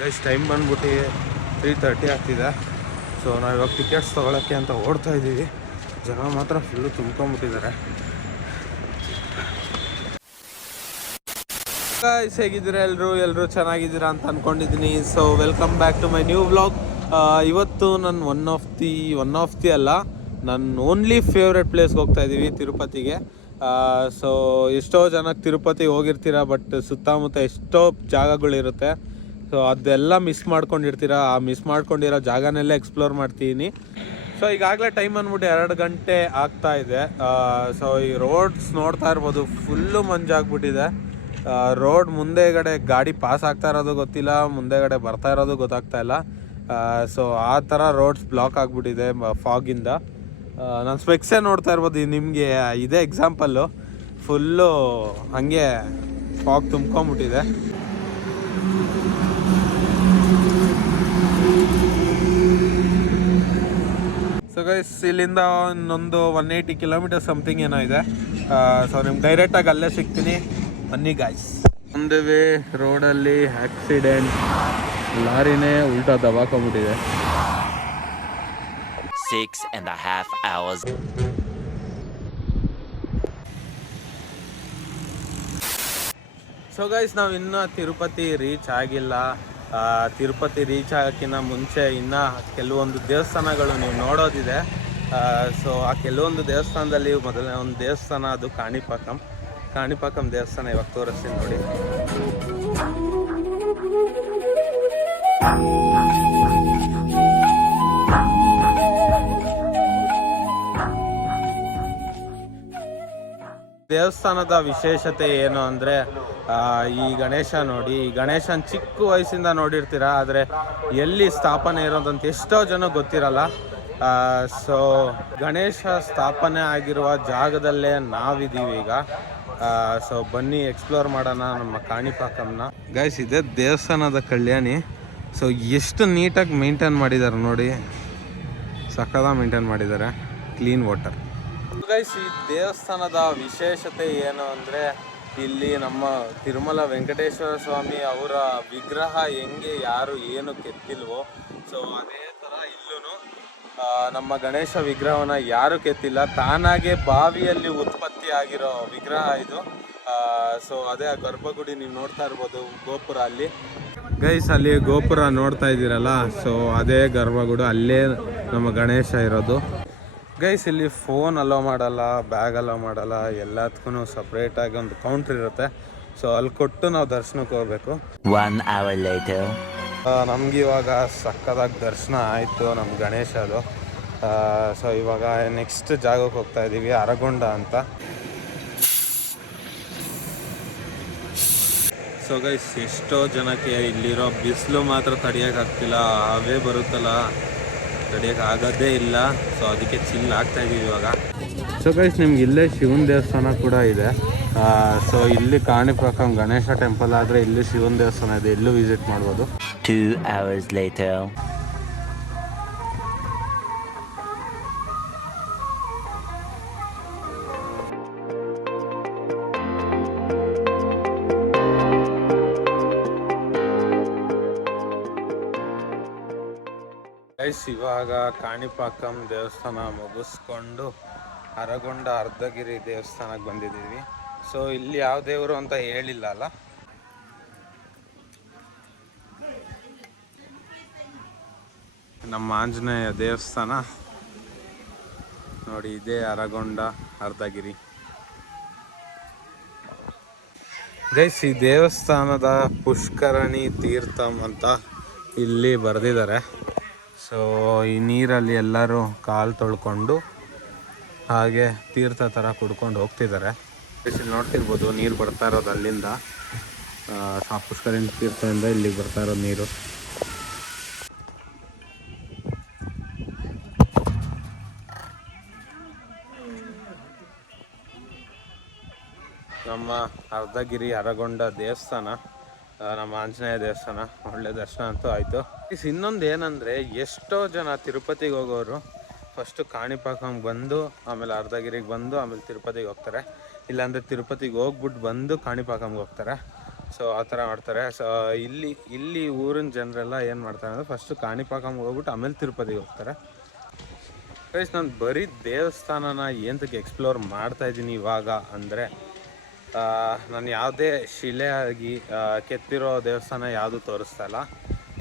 Guys time ಬಂದ್ಬಿಟ್ಟು 3:30 ಆಗ್ತಿದೆ. So ನಾವು ಇವಾಗ ಟಿಕೆಟ್ಸ್ ತೊಗೊಳಕ್ಕೆ ಅಂತ ಓಡ್ತಾ ಇದ್ದೀವಿ. ಜನ ಮಾತ್ರ ಫುಲ್ಲು ತುಂಬ್ಕೊಂಡ್ಬಿಟ್ಟಿದ್ದಾರೆ. ಗೈಸ್ ಹೇಗಿದ್ದೀರಾ ಎಲ್ಲರೂ ಚೆನ್ನಾಗಿದ್ದೀರಾ ಅಂತ ಅಂದ್ಕೊಂಡಿದ್ದೀನಿ. So welcome back to my new vlog. ಇವತ್ತು ನಾನು ಒನ್ ಆಫ್ ದಿ ಅಲ್ಲ, ನನ್ನ ಓನ್ಲಿ ಫೇವ್ರೆಟ್ ಪ್ಲೇಸ್ಗೆ ಹೋಗ್ತಾ ಇದ್ದೀವಿ, ತಿರುಪತಿಗೆ. ಸೊ ಎಷ್ಟೋ ಜನಕ್ಕೆ ತಿರುಪತಿಗೆ ಹೋಗಿರ್ತೀರ, ಬಟ್ ಸುತ್ತಮುತ್ತ ಎಷ್ಟೋ ಜಾಗಗಳಿರುತ್ತೆ. ಸೊ ಅದೆಲ್ಲ ಮಿಸ್ ಮಾಡ್ಕೊಂಡಿರ್ತೀರ. ಆ ಮಿಸ್ ಮಾಡ್ಕೊಂಡಿರೋ ಜಾಗನೆಲ್ಲ ಎಕ್ಸ್ಪ್ಲೋರ್ ಮಾಡ್ತೀನಿ. ಸೊ ಈಗಾಗಲೇ ಟೈಮ್ ಅಂದ್ಬಿಟ್ಟು 2 ಗಂಟೆ ಆಗ್ತಾ ಇದೆ. ಸೊ ಈ ರೋಡ್ಸ್ ನೋಡ್ತಾ ಇರ್ಬೋದು, ಫುಲ್ಲು ಮಂಜಾಗ್ಬಿಟ್ಟಿದೆ. ರೋಡ್ ಮುಂದೆಗಡೆ ಗಾಡಿ ಪಾಸ್ ಆಗ್ತಾ ಇರೋದು ಗೊತ್ತಿಲ್ಲ, ಮುಂದೆಗಡೆ ಬರ್ತಾ ಇರೋದು ಗೊತ್ತಾಗ್ತಾ ಇಲ್ಲ. ಸೊ ಆ ಥರ ರೋಡ್ಸ್ ಬ್ಲಾಕ್ ಆಗಿಬಿಟ್ಟಿದೆ ಫಾಗಿಂದ. ನಾನು ಸ್ಪೆಕ್ಸೇ ನೋಡ್ತಾ ಇರ್ಬೋದು, ನಿಮಗೆ ಇದೇ ಎಕ್ಸಾಂಪಲ್ಲು. ಫುಲ್ಲು ಹಾಗೆ ಫಾಗ್ ತುಂಬ್ಕೊಂಬಿಟ್ಟಿದೆ. ಸೊ ಗೈಸ್ ಇಲ್ಲಿಂದ ಇನ್ನೊಂದು 180 ಕಿಲೋಮೀಟರ್ ಸಮಥಿಂಗ್ ಏನೋ ಇದೆ. ಸೊ ನಿಮ್ಗೆ ಡೈರೆಕ್ಟಾಗಿ ಅಲ್ಲೇ ಸಿಗ್ತೀನಿ, ಬನ್ನಿ ಗಾಯ್ಸ್. ಒಂದೇ ರೋಡಲ್ಲಿ ಆಕ್ಸಿಡೆಂಟ್, ಲಾರಿನೇ ಉಲ್ಟಾ ದಬಾಕೊಂಡ್ಬಿಟ್ಟಿದೆ. 6.5 hours. ಸೊ ಗೈಸ್ ನಾವು ಇನ್ನೂ ತಿರುಪತಿ ರೀಚ್ ಆಗಿಲ್ಲ. ತಿರುಪತಿ ರೀಚ್ ಆಗೋಕ್ಕಿಂತ ಮುಂಚೆ ಇನ್ನೂ ಕೆಲವೊಂದು ದೇವಸ್ಥಾನಗಳು ನೀವು ನೋಡೋದಿದೆ. ಸೊ ಆ ಕೆಲವೊಂದು ದೇವಸ್ಥಾನದಲ್ಲಿ ಮೊದಲನೇ ಒಂದು ದೇವಸ್ಥಾನ, ಅದು ಕಾಣಿಪಾಕಂ ದೇವಸ್ಥಾನ ಇವಾಗ ತೋರಿಸ್ತೀನಿ ನೋಡಿ. ದೇವಸ್ಥಾನದ ವಿಶೇಷತೆ ಏನು ಅಂದರೆ, ಈ ಗಣೇಶ ನೋಡಿ, ಈ ಗಣೇಶನ ಚಿಕ್ಕ ವಯಸ್ಸಿಂದ ನೋಡಿರ್ತೀರ, ಆದರೆ ಎಲ್ಲಿ ಸ್ಥಾಪನೆ ಇರೋದಂತ ಎಷ್ಟೋ ಜನ ಗೊತ್ತಿರಲ್ಲ. ಸೊ ಗಣೇಶ ಸ್ಥಾಪನೆ ಆಗಿರುವ ಜಾಗದಲ್ಲೇ ನಾವಿದ್ದೀವಿ ಈಗ. ಸೊ ಬನ್ನಿ ಎಕ್ಸ್ಪ್ಲೋರ್ ಮಾಡೋಣ ನಮ್ಮ ಕಾಣಿಪಾಕಂನ. ಗೈಸ್ ಇದೆ ದೇವಸ್ಥಾನದ ಕಲ್ಯಾಣಿ. ಸೊ ಎಷ್ಟು ನೀಟಾಗಿ ಮೇಂಟೈನ್ ಮಾಡಿದ್ದಾರೆ ನೋಡಿ, ಸಕ್ಕತ್ತಾಗಿ ಮೇಂಟೈನ್ ಮಾಡಿದ್ದಾರೆ. Clean water. ಗೈಸ್ ಈ ದೇವಸ್ಥಾನದ ವಿಶೇಷತೆ ಏನು ಅಂದರೆ, ಇಲ್ಲಿ ನಮ್ಮ ತಿರುಮಲ ವೆಂಕಟೇಶ್ವರ ಸ್ವಾಮಿ ಅವರ ವಿಗ್ರಹ ಹೆಂಗೆ ಯಾರು ಏನು ಕೆತ್ತಿಲ್ವೋ, ಸೊ ಅದೇ ಥರ ಇಲ್ಲೂ ನಮ್ಮ ಗಣೇಶ ವಿಗ್ರಹವನ್ನು ಯಾರು ಕೆತ್ತಿಲ್ಲ, ತಾನಾಗೆ ಬಾವಿಯಲ್ಲಿ ಉತ್ಪತ್ತಿ ಆಗಿರೋ ವಿಗ್ರಹ ಇದು. ಸೊ ಅದೇ ಆ ಗರ್ಭಗುಡಿ ನೀವು ನೋಡ್ತಾ ಇರ್ಬೋದು, ಗೋಪುರ ಅಲ್ಲಿ. ಗೈಸ್ ಅಲ್ಲಿ ಗೋಪುರ ನೋಡ್ತಾ ಇದ್ದೀರಲ್ಲ, ಸೊ ಅದೇ ಗರ್ಭಗುಡಿ, ಅಲ್ಲೇ ನಮ್ಮ ಗಣೇಶ ಇರೋದು. ಗೈಸ್ ಇಲ್ಲಿ ಫೋನ್ ಅಲೋ ಮಾಡಲ್ಲ, ಬ್ಯಾಗ್ ಅಲೋ ಮಾಡಲ್ಲ, ಎಲ್ಲದಕ್ಕೂ ಸಪ್ರೇಟಾಗಿ ಒಂದು ಕೌಂಟ್ರ್ ಇರುತ್ತೆ. ಸೊ ಅಲ್ಲಿ ಕೊಟ್ಟು ನಾವು ದರ್ಶನಕ್ಕೆ ಹೋಗ್ಬೇಕು. 1 hour later. ನಮ್ಗೆ ಇವಾಗ ಸಕ್ಕದಾಗಿ ದರ್ಶನ ಆಯಿತು ನಮ್ಮ ಗಣೇಶದು. ಸೊ ಇವಾಗ ನೆಕ್ಸ್ಟ್ ಜಾಗಕ್ಕೆ ಹೋಗ್ತಾ ಇದ್ದೀವಿ, ಅರಗೊಂಡ ಅಂತ. ಸೊ ಗೈಸ್ ಎಷ್ಟೋ ಜನಕ್ಕೆ ಇಲ್ಲಿರೋ ಬಿಸಿಲು ಮಾತ್ರ ತಡೆಯೋಕ್ಕಾಗ್ತಿಲ್ಲ, ಅವೇ ಬರುತ್ತಲ್ಲ, ತಡೆಯೋಕೆ ಆಗೋದೇ ಇಲ್ಲ. ಸೊ ಅದಕ್ಕೆ ಚಿಲ್ ಆಗ್ತಾ ಇದೀವಿ ಇವಾಗ. ಸೊ ಗೈಸ್ ನಿಮ್ಗೆ ಇಲ್ಲೇ ಶಿವನ ದೇವಸ್ಥಾನ ಕೂಡ ಇದೆ. ಸೊ ಇಲ್ಲಿ ಕಾಣಿಪಾಕಂ ಗಣೇಶ ಟೆಂಪಲ್ ಆದರೆ ಇಲ್ಲಿ ಶಿವನ ದೇವಸ್ಥಾನ ಇದೆ, ಇಲ್ಲೂ ವಿಸಿಟ್ ಮಾಡ್ಬೋದು. 2 hours later. ಗೈಸ್ ಇವಾಗ ಕಾಣಿಪಾಕಂ ದೇವಸ್ಥಾನ ಮುಗಿಸ್ಕೊಂಡು ಅರಗೊಂಡ ಅರ್ಧಗಿರಿ ದೇವಸ್ಥಾನಕ್ಕೆ ಬಂದಿದ್ದೀವಿ. ಸೊ ಇಲ್ಲಿ ಯಾವ ದೇವರು ಅಂತ ಹೇಳಿಲ್ಲ ಅಲ್ಲ. ನಮ್ಮ ಆಂಜನೇಯ ದೇವಸ್ಥಾನ ನೋಡಿ, ಇದೇ ಅರಗೊಂಡ ಅರ್ಧಗಿರಿ. ಗೈಸ್ ಈ ದೇವಸ್ಥಾನದ ಪುಷ್ಕರಣಿ ತೀರ್ಥಂ ಅಂತ ಇಲ್ಲಿ ಬರೆದಿದ್ದಾರೆ. ಸೊ ಈ ನೀರಲ್ಲಿ ಎಲ್ಲರೂ ಕಾಲು ತೊಳ್ಕೊಂಡು ಹಾಗೆ ತೀರ್ಥ ಥರ ಕುಡ್ಕೊಂಡು ಹೋಗ್ತಿದ್ದಾರೆ. ಇಲ್ಲಿ ನೋಡ್ತಿರ್ಬೋದು ನೀರು ಬರ್ತಾ ಇರೋದು ಅಲ್ಲಿಂದ, ಪುಷ್ಕರಣಿ ತೀರ್ಥದಿಂದ ಇಲ್ಲಿಗೆ ಬರ್ತಾ ಇರೋದು ನೀರು. ನಮ್ಮ ಅರ್ಧಗಿರಿ ಅರಗೊಂಡ ದೇವಸ್ಥಾನ, ನಮ್ಮ ಆಂಜನೇಯ ದೇವಸ್ಥಾನ, ಒಳ್ಳೆ ದರ್ಶನ ಅಂತೂ ಆಯಿತು. ಇನ್ನೊಂದು ಏನಂದರೆ, ಎಷ್ಟೋ ಜನ ತಿರುಪತಿಗೆ ಹೋಗೋರು ಫಸ್ಟು ಕಾಣಿಪಾಕಂಗೆ ಬಂದು ಆಮೇಲೆ ಅರ್ಧಗಿರಿಗೆ ಬಂದು ಆಮೇಲೆ ತಿರುಪತಿಗೆ ಹೋಗ್ತಾರೆ. ಇಲ್ಲಾಂದರೆ ತಿರುಪತಿಗೆ ಹೋಗ್ಬಿಟ್ಟು ಬಂದು ಕಾಣಿಪಾಕಂಗೆ ಹೋಗ್ತಾರೆ. ಸೊ ಆ ಥರ ಮಾಡ್ತಾರೆ. ಸೊ ಇಲ್ಲಿ ಊರಿನ ಜನರೆಲ್ಲ ಏನು ಮಾಡ್ತಾರೆ ಅಂದರೆ ಫಸ್ಟು ಕಾಣಿಪಾಕಂಗೆ ಹೋಗ್ಬಿಟ್ಟು ಆಮೇಲೆ ತಿರುಪತಿಗೆ ಹೋಗ್ತಾರೆ. ಗೈಸ್ ನಾನು ಬರೀ ದೇವಸ್ಥಾನನ ಏನಕ್ಕೆ ಎಕ್ಸ್ಪ್ಲೋರ್ ಮಾಡ್ತಾಯಿದ್ದೀನಿ ಇವಾಗ ಅಂದರೆ ನಾನು ಯಾವುದೇ ಶಿಲೆ ಆಗಿ ಕೆತ್ತಿರೋ ದೇವಸ್ಥಾನ ಯಾವುದು ತೋರಿಸ್ತಾ ಇಲ್ಲ,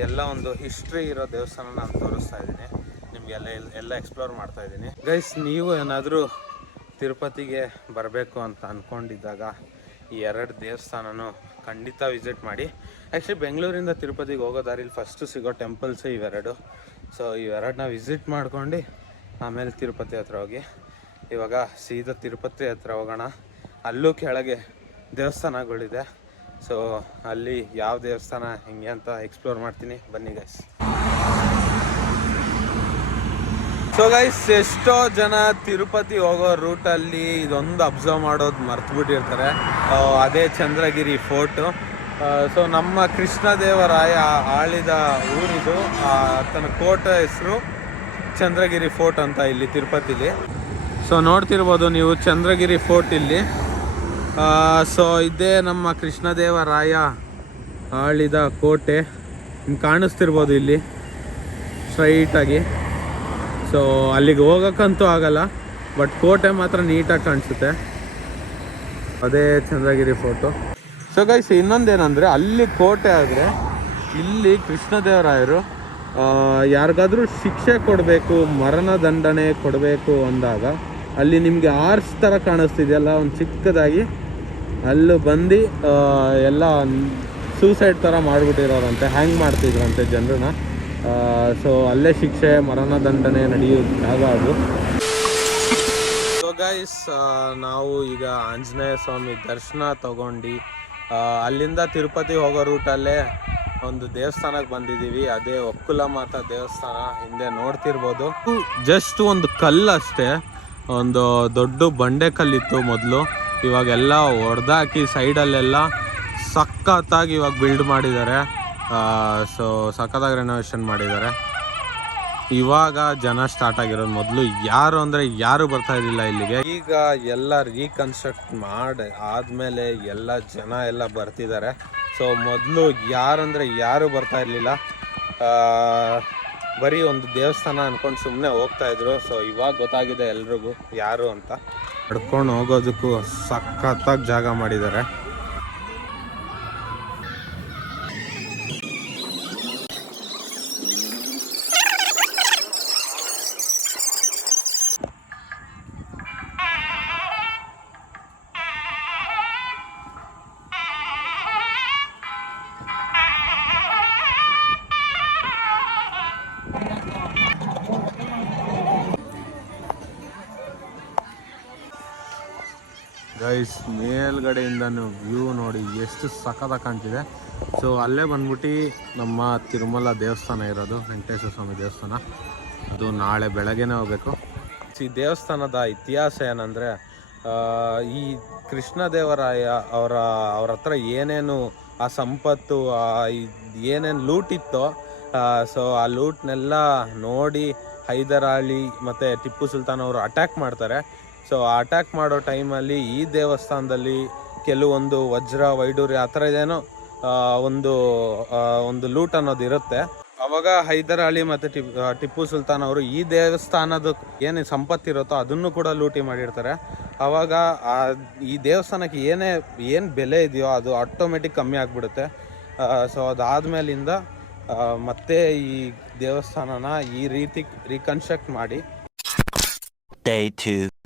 ಎಲ್ಲ ಒಂದು ಹಿಸ್ಟ್ರಿ ಇರೋ ದೇವಸ್ಥಾನ ನಾನು ತೋರಿಸ್ತಾ ಇದ್ದೀನಿ ನಿಮಗೆಲ್ಲ. ಎಲ್ಲ ಎಕ್ಸ್ಪ್ಲೋರ್ ಮಾಡ್ತಾಯಿದ್ದೀನಿ. ಗೈಸ್ ನೀವು ಏನಾದರೂ ತಿರುಪತಿಗೆ ಬರಬೇಕು ಅಂತ ಅಂದ್ಕೊಂಡಿದ್ದಾಗ ಈ 2 ದೇವಸ್ಥಾನನೂ ಖಂಡಿತ ವಿಸಿಟ್ ಮಾಡಿ. ಆ್ಯಕ್ಚುಲಿ ಬೆಂಗಳೂರಿಂದ ತಿರುಪತಿಗೆ ಹೋಗೋ ದಾರಿಲಿ ಫಸ್ಟು ಸಿಗೋ ಟೆಂಪಲ್ಸ್ ಇವೆರಡು. ಸೊ ಇವೆರಡನ್ನ ವಿಸಿಟ್ ಮಾಡ್ಕೊಂಡು ಆಮೇಲೆ ತಿರುಪತಿ ಹತ್ರ ಹೋಗಿ. ಇವಾಗ ಸೀದಾ ತಿರುಪತಿ ಹತ್ರ ಹೋಗೋಣ. ಅಲ್ಲೂ ಕೆಳಗೆ ದೇವಸ್ಥಾನಗಳಿದೆ. ಸೊ ಅಲ್ಲಿ ಯಾವ ದೇವಸ್ಥಾನ ಹೆಂಗೆ ಅಂತ ಎಕ್ಸ್ಪ್ಲೋರ್ ಮಾಡ್ತೀನಿ, ಬನ್ನಿ ಗೈಸ್. ಸೊ ಗೈಸ್, ಎಷ್ಟೋ ಜನ ತಿರುಪತಿ ಹೋಗೋ ರೂಟಲ್ಲಿ ಇದೊಂದು ಅಬ್ಸರ್ವ್ ಮಾಡೋದು ಮರ್ತುಬಿಟ್ಟಿರ್ತಾರೆ, ಅದೇ ಚಂದ್ರಗಿರಿ ಫೋರ್ಟು. ಸೊ ನಮ್ಮ ಕೃಷ್ಣದೇವರಾಯ ಆಳಿದ ಊರಿದು, ತನ್ನ ಕೋಟೆ ಹೆಸರು ಚಂದ್ರಗಿರಿ ಫೋರ್ಟ್ ಅಂತ ಇಲ್ಲಿ ತಿರುಪತಿಲಿ. ಸೊ ನೋಡ್ತಿರ್ಬೋದು ನೀವು ಚಂದ್ರಗಿರಿ ಫೋರ್ಟ್ ಇಲ್ಲಿ. ಸೊ ಇದೇ ನಮ್ಮ ಕೃಷ್ಣದೇವರಾಯ ಆಳಿದ ಕೋಟೆ, ನಿಮ್ಗೆ ಕಾಣಿಸ್ತಿರ್ಬೋದು ಇಲ್ಲಿ ಸ್ಟ್ರೈಟಾಗಿ. ಸೊ ಅಲ್ಲಿಗೆ ಹೋಗೋಕ್ಕಂತೂ ಆಗಲ್ಲ, ಬಟ್ ಕೋಟೆ ಮಾತ್ರ ನೀಟಾಗಿ ಕಾಣಿಸುತ್ತೆ. ಅದೇ ಚಂದ್ರಗಿರಿ ಫೋರ್ಟು. ಸೊ ಗೈಸ್, ಇನ್ನೊಂದೇನೆಂದರೆ ಅಲ್ಲಿ ಕೋಟೆ ಆದರೆ ಇಲ್ಲಿ ಕೃಷ್ಣದೇವರಾಯರು ಯಾರಿಗಾದ್ರೂ ಶಿಕ್ಷೆ ಕೊಡಬೇಕು, ಮರಣದಂಡನೆ ಕೊಡಬೇಕು ಅಂದಾಗ ಅಲ್ಲಿ ನಿಮಗೆ ಆರ್ಸ್ ಥರ ಕಾಣಿಸ್ತಿದೆಯಲ್ಲ ಒಂದು ಚಿಕ್ಕದಾಗಿ, ಅಲ್ಲೂ ಬಂದು ಎಲ್ಲ ಸೂಸೈಡ್ ಥರ ಮಾಡಿಬಿಟ್ಟಿರೋರಂತೆ, ಹ್ಯಾಂಗ್ ಮಾಡ್ತಿದ್ರಂತೆ ಜನರನ್ನ. ಸೊ ಅಲ್ಲೇ ಶಿಕ್ಷೆ ಮರಣದಂಡನೆ ನಡೆಯೋ ಜಾಗ ಅದು. ಸೊ ಗೈಸ್, ನಾವು ಈಗ ಆಂಜನೇಯ ಸ್ವಾಮಿ ದರ್ಶನ ತಗೊಂಡು ಅಲ್ಲಿಂದ ತಿರುಪತಿ ಹೋಗೋ ರೂಟಲ್ಲೇ ಒಂದು ದೇವಸ್ಥಾನಕ್ಕೆ ಬಂದಿದ್ದೀವಿ. ಅದೇ ಒಕ್ಕುಲ ಮಾತಾ ದೇವಸ್ಥಾನ, ಹಿಂದೆ ನೋಡ್ತಿರ್ಬೋದು. ಜಸ್ಟ್ ಒಂದು ಕಲ್ಲು ಅಷ್ಟೇ, ಒಂದು ದೊಡ್ಡ ಬಂಡೆ ಕಲ್ಲಿತ್ತು ಮೊದಲು. ಇವಾಗೆಲ್ಲ ಹೊಡೆದಾಕಿ ಸೈಡಲ್ಲೆಲ್ಲ ಸಖತ್ತಾಗಿ ಇವಾಗ ಬಿಲ್ಡ್ ಮಾಡಿದ್ದಾರೆ. ಸೊ ಸಖತ್ತಾಗಿ ರೆನೋವೇಷನ್ ಮಾಡಿದ್ದಾರೆ. ಇವಾಗ ಜನ ಸ್ಟಾರ್ಟ್ ಆಗಿರೋದು, ಮೊದಲು ಯಾರು ಅಂದರೆ ಯಾರು ಬರ್ತಾ ಇರಲಿಲ್ಲ ಇಲ್ಲಿಗೆ. ಈಗ ಎಲ್ಲ ರೀಕನ್ಸ್ಟ್ರಕ್ಟ್ ಮಾಡಿ ಆದಮೇಲೆ ಎಲ್ಲ ಜನ ಎಲ್ಲ ಬರ್ತಿದ್ದಾರೆ. ಸೊ ಮೊದಲು ಯಾರಂದರೆ ಯಾರು ಬರ್ತಾ ಇರಲಿಲ್ಲ, ಬರೀ ಒಂದು ದೇವಸ್ಥಾನ ಅಂದ್ಕೊಂಡು ಸುಮ್ಮನೆ ಹೋಗ್ತಾಯಿದ್ರು. ಸೊ ಇವಾಗ ಗೊತ್ತಾಗಿದೆ ಎಲ್ರಿಗೂ ಯಾರು ಅಂತ. ನಡ್ಕೊಂಡು ಹೋಗೋದಕ್ಕೂ ಸಖತ್ತಾಗಿ ಜಾಗ ಮಾಡಿದ್ದಾರೆ. ಗೈಸ್, ಮೇಲ್ಗಡೆಯಿಂದ ವ್ಯೂ ನೋಡಿ ಎಷ್ಟು ಸಖತ್ತಾಗಿ ಕಾಣ್ತಿದೆ. ಸೊ ಅಲ್ಲೇ ಬಂದ್ಬಿಟ್ಟು ನಮ್ಮ ತಿರುಮಲ ದೇವಸ್ಥಾನ ಇರೋದು, ವೆಂಕಟೇಶ್ವರ ಸ್ವಾಮಿ ದೇವಸ್ಥಾನ. ಅದು ನಾಳೆ ಬೆಳಗ್ಗೆನೇ ಹೋಗಬೇಕು. ಈ ದೇವಸ್ಥಾನದ ಇತಿಹಾಸ ಏನಂದರೆ, ಈ ಕೃಷ್ಣದೇವರಾಯ ಅವರ ಹತ್ರ ಏನೇನು ಆ ಸಂಪತ್ತು, ಏನೇನು ಲೂಟ್ ಇತ್ತೋ, ಸೊ ಆ ಲೂಟ್ನೆಲ್ಲ ನೋಡಿ ಹೈದರಾಲಿ ಮತ್ತು ಟಿಪ್ಪು ಸುಲ್ತಾನ್ ಅವರು ಅಟ್ಯಾಕ್ ಮಾಡ್ತಾರೆ. ಸೊ ಅಟ್ಯಾಕ್ ಮಾಡೋ ಟೈಮಲ್ಲಿ ಈ ದೇವಸ್ಥಾನದಲ್ಲಿ ಕೆಲವೊಂದು ವಜ್ರ ವೈಡೂರ್ಯ ಆ ಥರ ಇದೇನೋ ಒಂದು ಲೂಟ್ ಅನ್ನೋದು ಇರುತ್ತೆ. ಅವಾಗ ಹೈದರಾಲಿ ಮತ್ತು ಟಿಪ್ಪು ಸುಲ್ತಾನ್ ಅವರು ಈ ದೇವಸ್ಥಾನದ ಏನು ಸಂಪತ್ತಿರುತ್ತೋ ಅದನ್ನು ಕೂಡ ಲೂಟಿ ಮಾಡಿರ್ತಾರೆ. ಆವಾಗ ಈ ದೇವಸ್ಥಾನಕ್ಕೆ ಏನು ಬೆಲೆ ಇದೆಯೋ ಅದು ಆಟೋಮೆಟಿಕ್ ಕಮ್ಮಿ ಆಗಿಬಿಡುತ್ತೆ. ಸೊ ಅದಾದಮೇಲಿಂದ ಮತ್ತೆ ಈ ದೇವಸ್ಥಾನನ ಈ ರೀತಿ ರೀಕನ್ಸ್ಟ್ರಕ್ಟ್ ಮಾಡಿ. Day 2.